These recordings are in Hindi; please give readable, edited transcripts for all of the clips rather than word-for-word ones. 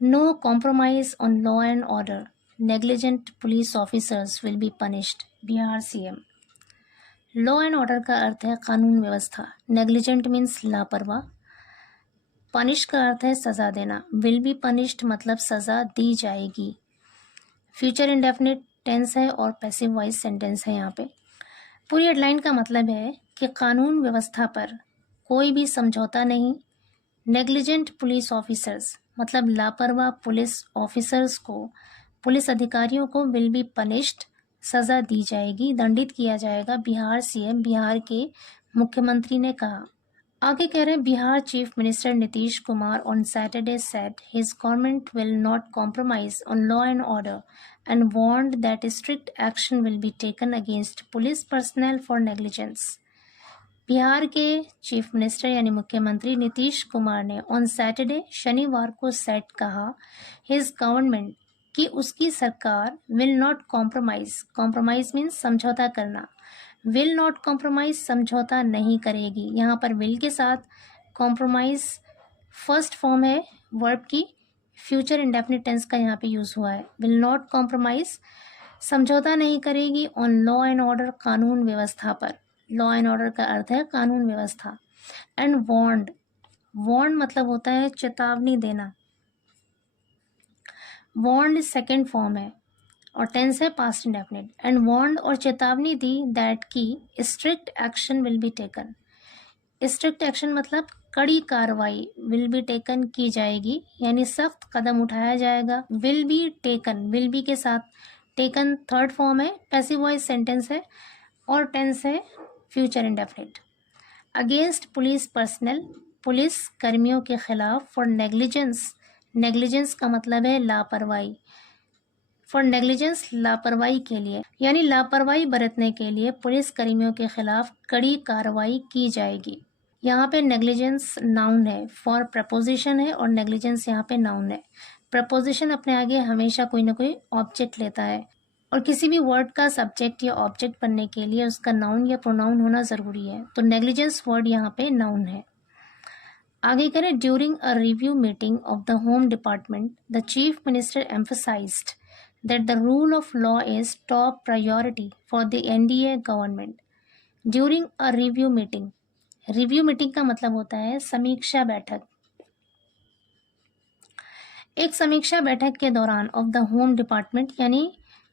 No compromise on law and order. Negligent police officers will be punished. Bihar CM. Law and order का अर्थ है कानून व्यवस्था। नेग्लिजेंट मीन्स लापरवाह। पनिश का अर्थ है सजा देना। विल बी पनिश्ड मतलब सजा दी जाएगी। फ्यूचर इंडेफिनिट टेंस है और पैसिव वॉइस सेंटेंस है यहाँ पे। पूरी हेडलाइन का मतलब है कि कानून व्यवस्था पर कोई भी समझौता नहीं। नेग्लिजेंट पुलिस ऑफिसर्स मतलब लापरवाह पुलिस ऑफिसर्स को, पुलिस अधिकारियों को विल बी पनिश्ड सजा दी जाएगी, दंडित किया जाएगा। बिहार सीएम बिहार के मुख्यमंत्री ने कहा। आगे कह रहे हैं Bihar chief minister Nitish Kumar on Saturday said his government will not compromise on law and order and warned that strict action will be taken against police personnel for negligence. Bihar के चीफ मिनिस्टर यानी मुख्यमंत्री नीतीश कुमार ने ऑन सैटरडे शनिवार को सेट कहा हिज गवर्नमेंट कि उसकी सरकार will not compromise, compromise means समझौता करना, विल नॉट कॉम्प्रोमाइज समझौता नहीं करेगी। यहाँ पर विल के साथ कॉम्प्रोमाइज फर्स्ट फॉर्म है वर्ब की, फ्यूचर इंडेफिनिट टेंस का यहाँ पे यूज हुआ है। विल नॉट कॉम्प्रोमाइज समझौता नहीं करेगी ऑन लॉ एंड ऑर्डर कानून व्यवस्था पर। लॉ एंड ऑर्डर का अर्थ है कानून व्यवस्था। एंड वार्नड, वार्न मतलब होता है चेतावनी देना। वार्नड सेकेंड फॉर्म है और टेंस है पास्ट इंडेफिनिट। एंड वार्नड और चेतावनी दी दैट की strict action will be taken. Strict action मतलब कड़ी कार्रवाई, विल बी टेकन की जाएगी यानी सख्त कदम उठाया जाएगा। Will be taken, will be के साथ टेकन थर्ड फॉर्म है, पैसिव वॉइस सेंटेंस है और टेंस है future indefinite. Against police personal, police कर्मियों के खिलाफ। फॉर नेग्लिजेंस, नेग्लिजेंस का मतलब है लापरवाही। फॉर नेग्लिजेंस लापरवाही के लिए यानी लापरवाही बरतने के लिए पुलिस कर्मियों के खिलाफ कड़ी कार्रवाई की जाएगी। यहाँ पे नेग्लिजेंस नाउन है, फॉर प्रपोजिशन है और नेग्लिजेंस यहाँ पे नाउन है। प्रपोजिशन अपने आगे हमेशा कोई ना कोई ऑब्जेक्ट लेता है और किसी भी वर्ड का सब्जेक्ट या ऑब्जेक्ट बनने के लिए उसका नाउन या प्रोनाउन होना ज़रूरी है, तो नेग्लिजेंस वर्ड यहाँ पे नाउन है। आगे करें, during a review meeting of the home department the chief minister emphasized that the rule of law is top priority for the NDA government. During a review meeting, review meeting का मतलब होता है समीक्षा बैठक। एक समीक्षा बैठक के दौरान ऑफ द होम डिपार्टमेंट यानी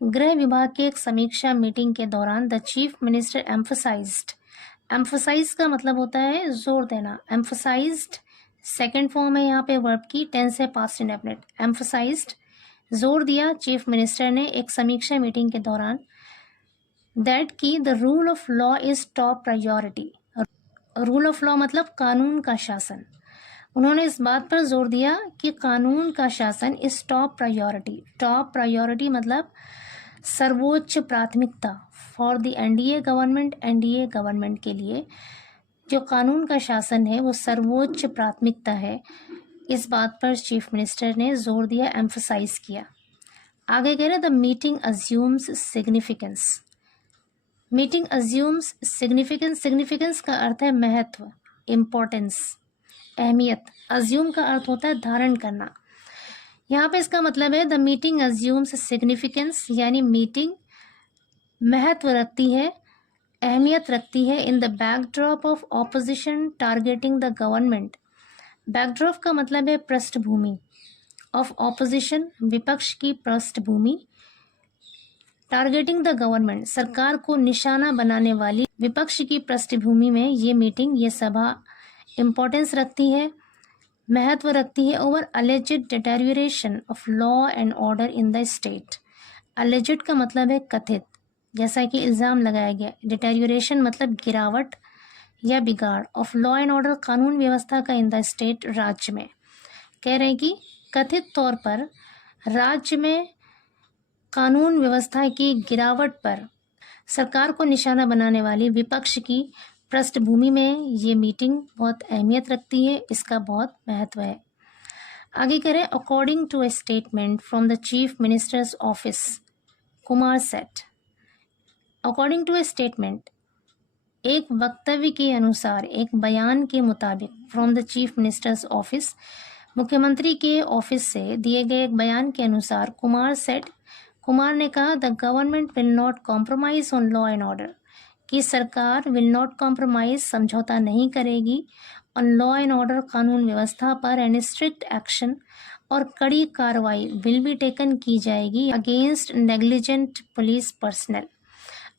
गृह विभाग के एक समीक्षा मीटिंग के दौरान the chief minister emphasised, emphasise का मतलब होता है जोर देना। एम्फसाइज्ड सेकेंड फॉर्म है यहाँ पे वर्ब की, टेंस है पास्ट इंडेफिनिट। एम्फसाइज्ड जोर दिया चीफ मिनिस्टर ने एक समीक्षा मीटिंग के दौरान दैट की the rule of law is top priority. Rule of law मतलब कानून का शासन। उन्होंने इस बात पर जोर दिया कि कानून का शासन is top priority. Top priority मतलब सर्वोच्च प्राथमिकता for the NDA government, NDA government के लिए जो कानून का शासन है वो सर्वोच्च प्राथमिकता है। इस बात पर चीफ मिनिस्टर ने जोर दिया, एम्फसाइज किया। आगे कह रहे the meeting assumes significance. Meeting assumes significance, significance का अर्थ है महत्व, इम्पोर्टेंस, अहमियत। अज्यूम का अर्थ होता है धारण करना। यहाँ पे इसका मतलब है द मीटिंग अज्यूम्स सिग्निफिकेंस यानी मीटिंग महत्व रखती है, अहमियत रखती है in the backdrop of opposition targeting the government. Backdrop का मतलब है पृष्ठभूमि, ऑफ ऑपोजिशन विपक्ष की पृष्ठभूमि, टारगेटिंग द गवर्नमेंट सरकार को निशाना बनाने वाली विपक्ष की पृष्ठभूमि में ये मीटिंग, ये सभा इम्पोर्टेंस रखती है, महत्व रखती है over alleged deterioration of law and order in the state. Alleged का मतलब है कथित, जैसा कि इल्ज़ाम लगाया गया। डिटेरियोरेशन मतलब गिरावट या बिगाड़, ऑफ लॉ एंड ऑर्डर कानून व्यवस्था का इन द स्टेट राज्य में। कह रहे हैं कि कथित तौर पर राज्य में कानून व्यवस्था की गिरावट पर सरकार को निशाना बनाने वाली विपक्ष की पृष्ठभूमि में ये मीटिंग बहुत अहमियत रखती है, इसका बहुत महत्व है। आगे करें, according to a statement from the chief minister's office Kumar said. According to a statement एक वक्तव्य के अनुसार, एक बयान के मुताबिक from the chief minister's office, मुख्यमंत्री के ऑफिस से दिए गए एक बयान के अनुसार कुमार ने कहा the government will not compromise on law and order, कि सरकार विल नॉट कॉम्प्रोमाइज, समझौता नहीं करेगी, ऑन लॉ एंड ऑर्डर, कानून व्यवस्था पर, एंड स्ट्रिक्ट एक्शन, और कड़ी कार्रवाई विल बी टेकन, की जाएगी, against negligent police personal.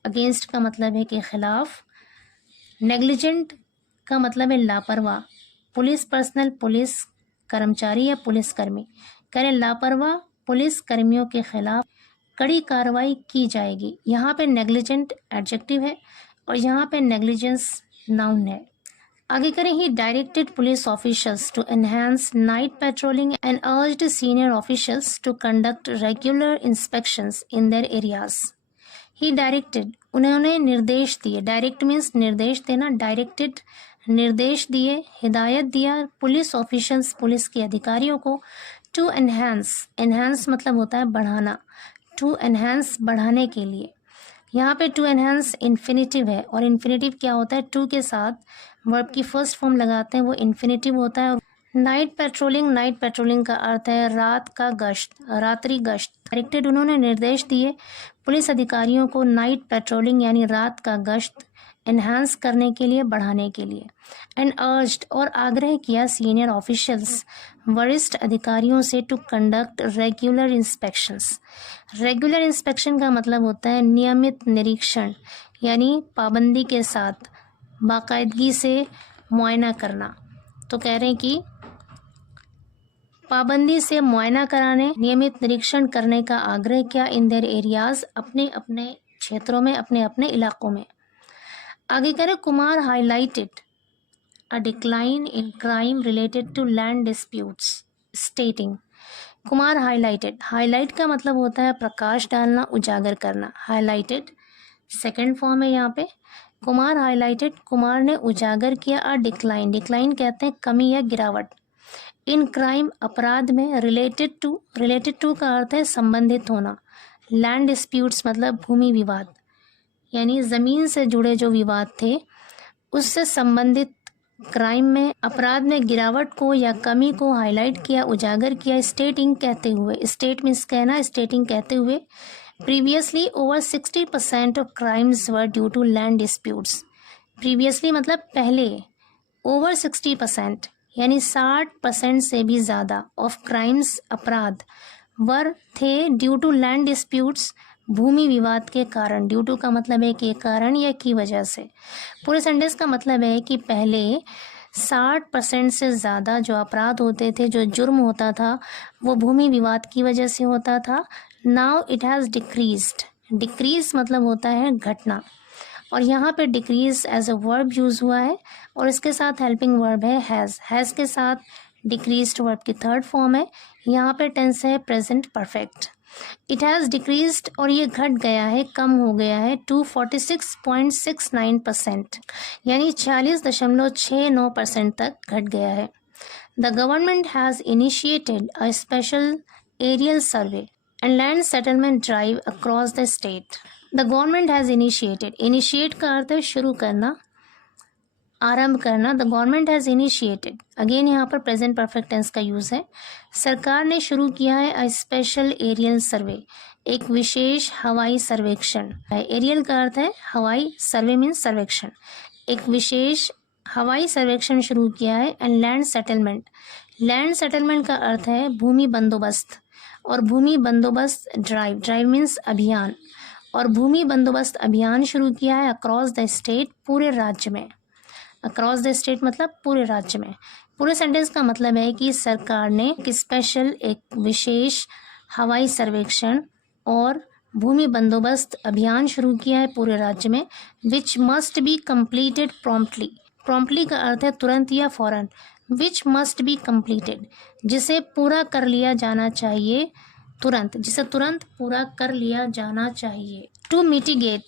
Against का मतलब है कि खिलाफ, नेग्लिजेंट का मतलब है लापरवाह, पुलिस पर्सनल पुलिस कर्मचारी या पुलिसकर्मी, करें लापरवाह पुलिस कर्मियों के खिलाफ कड़ी कार्रवाई की जाएगी। यहाँ पे नेग्लिजेंट एडजेक्टिव है और यहाँ पे नेग्लिजेंस नाउन है। आगे करें, he directed police officials to enhance night patrolling and urged senior officials to conduct regular inspections in their areas. He directed, उन्होंने निर्देश दिए, डायरेक्ट मीन्स निर्देश देना, डायरेक्टेड निर्देश दिए, हिदायत दिया पुलिस ऑफिशियल्स पुलिस के अधिकारियों को, टू एनहांस, एनहांस मतलब होता है बढ़ाना, टू एनहांस बढ़ाने के लिए। यहाँ पे टू एनहांस इन्फिनेटिव है और इन्फिनेटिव क्या होता है, टू के साथ वर्ब की फर्स्ट फॉर्म लगाते हैं वो इन्फिनेटिव होता है। नाइट पेट्रोलिंग का अर्थ है रात का गश्त, रात्रि गश्त। डायरेक्टेड, उन्होंने निर्देश दिए पुलिस अधिकारियों को नाइट पेट्रोलिंग यानी रात का गश्त एनहांस करने के लिए, बढ़ाने के लिए। एंड अर्ज्ड, और आग्रह किया सीनियर ऑफिशियल्स वरिष्ठ अधिकारियों से, to conduct regular inspections. Regular inspection का मतलब होता है नियमित निरीक्षण, यानी पाबंदी के साथ बाकायदगी से मुआयना करना। तो कह रहे हैं कि पाबंदी से मुआयना कराने, नियमित निरीक्षण करने का आग्रह किया इन देयर एरियाज, अपने अपने क्षेत्रों में, अपने अपने इलाकों में। आगे करें, Kumar highlighted a decline in crime related to land disputes stating. Kumar highlighted, highlight का मतलब होता है प्रकाश डालना, उजागर करना। हाईलाइटेड सेकंड फॉर्म है यहाँ पे। कुमार हाईलाइटेड, कुमार ने उजागर किया अ डिक्लाइन, डिक्लाइन कहते हैं कमी या गिरावट, इन क्राइम अपराध में, रिलेटेड टू का अर्थ है संबंधित होना, लैंड डिस्प्यूट्स मतलब भूमि विवाद, यानी ज़मीन से जुड़े जो विवाद थे उससे संबंधित क्राइम में, अपराध में गिरावट को या कमी को हाईलाइट किया, उजागर किया, स्टेटिंग कहते हुए, स्टेट मीन्स कहना, स्टेटिंग कहते हुए, previously over 60% of crimes were due to land disputes. Previously मतलब पहले, ओवर 60% यानी 60% से भी ज़्यादा, ऑफ क्राइम्स अपराध, वर थे, ड्यू टू लैंड डिस्प्यूट्स भूमि विवाद के कारण। ड्यू टू का मतलब है कि कारण या की वजह से। पूरे सेंटेंस का मतलब है कि पहले 60% से ज़्यादा जो अपराध होते थे, जो जुर्म होता था, वो भूमि विवाद की वजह से होता था। Now it has decreased, decrease मतलब होता है घटना, और यहाँ पे decrease as a verb use हुआ है और इसके साथ हेल्पिंग वर्ब है हैज़ के साथ डिक्रीज्ड वर्ब की थर्ड फॉर्म है। यहाँ पे टेंस है present perfect. It has decreased, और ये घट गया है, कम हो गया है, टू 46.69%, यानी 40.69% तक घट गया है। The government has initiated a special aerial survey and land settlement drive across the state. The government has initiated, initiate का अर्थ है शुरू करना, आरंभ करना। The government has initiated, again यहाँ पर प्रेजेंट परफेक्ट टेंस का यूज़ है। सरकार ने शुरू किया है अ स्पेशल एरियल सर्वे, एक विशेष हवाई सर्वेक्षण। एरियल का अर्थ है हवाई, सर्वे मीन्स सर्वेक्षण, एक विशेष हवाई सर्वेक्षण शुरू किया है। And land settlement, land settlement का अर्थ है भूमि बंदोबस्त, और भूमि बंदोबस्त ड्राइव, ड्राइव मीन्स अभियान, और भूमि बंदोबस्त अभियान शुरू किया है अक्रॉस द स्टेट, पूरे राज्य में। अक्रॉस द स्टेट मतलब पूरे राज्य में। पूरे सेंटेंस का मतलब है कि सरकार ने एक स्पेशल, एक विशेष हवाई सर्वेक्षण और भूमि बंदोबस्त अभियान शुरू किया है पूरे राज्य में। Which must be completed promptly, promptly का अर्थ है तुरंत या फौरन। विच मस्ट बी कम्प्लीटेड, जिसे पूरा कर लिया जाना चाहिए, तुरंत, जिसे तुरंत पूरा कर लिया जाना चाहिए। टू मिटिगेट,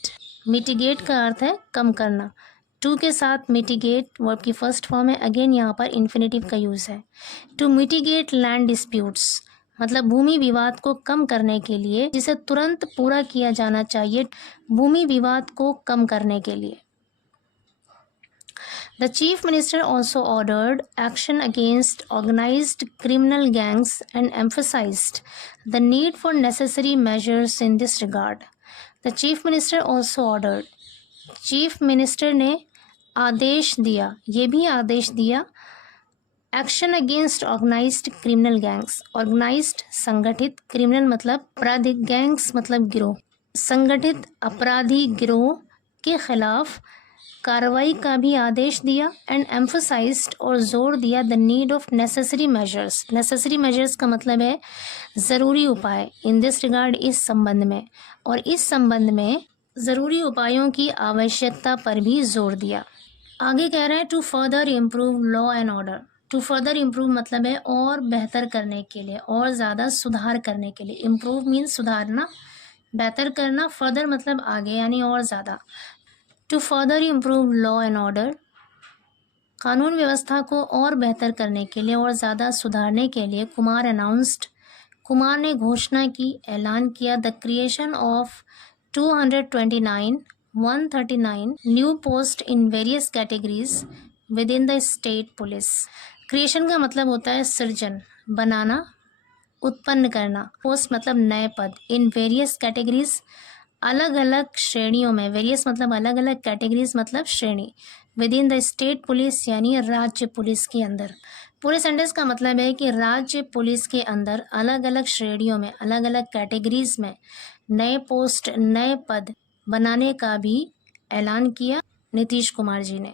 मिटिगेट का अर्थ है कम करना। टू के साथ मिटिगेट वर्ब की फर्स्ट फॉर्म है, अगेन यहाँ पर इन्फिनेटिव का यूज़ है। टू मिटिगेट लैंड डिस्प्यूट्स मतलब भूमि विवाद को कम करने के लिए, जिसे तुरंत पूरा किया जाना चाहिए, भूमि विवाद को कम करने के लिए। The chief minister also ordered action against organized criminal gangs and emphasized the need for necessary measures in this regard. The chief minister also ordered, chief minister ने आदेश दिया, ये भी आदेश दिया, action against organised criminal gangs, organised संगठित, क्रिमिनल मतलब आपराधिक, गैंग्स मतलब गिरोह, संगठित अपराधी गिरोह के खिलाफ कार्रवाई का भी आदेश दिया। एंड एम्फोसाइज्ड और जोर दिया the need of necessary measures, necessary measures का मतलब है ज़रूरी उपाय, इन दिस रिगार्ड, इस संबंध में, और इस संबंध में ज़रूरी उपायों की आवश्यकता पर भी जोर दिया। आगे कह रहे हैं to further improve law and order. To further improve मतलब है और बेहतर करने के लिए, और ज़्यादा सुधार करने के लिए। इम्प्रूव मीन्स सुधारना, बेहतर करना, फर्दर मतलब आगे यानी और ज़्यादा। To further improve law and order, कानून व्यवस्था को और बेहतर करने के लिए और ज़्यादा सुधारने के लिए कुमार अनाउंस्ड, कुमार ने घोषणा की, ऐलान किया, the creation of 139 new post in various categories with in the state police. Creation का मतलब होता है सृजन, बनाना, उत्पन्न करना, पोस्ट मतलब नए पद, इन वेरियस कैटेगरीज अलग अलग श्रेणियों में, वेरियस मतलब अलग अलग, कैटेगरीज मतलब श्रेणी, with in the state police यानी राज्य पुलिस के अंदर। पूरे सेंटेंस का मतलब है कि राज्य पुलिस के अंदर अलग अलग श्रेणियों में, अलग अलग कैटेगरीज में नए पोस्ट, नए पद बनाने का भी ऐलान किया नीतीश कुमार जी ने।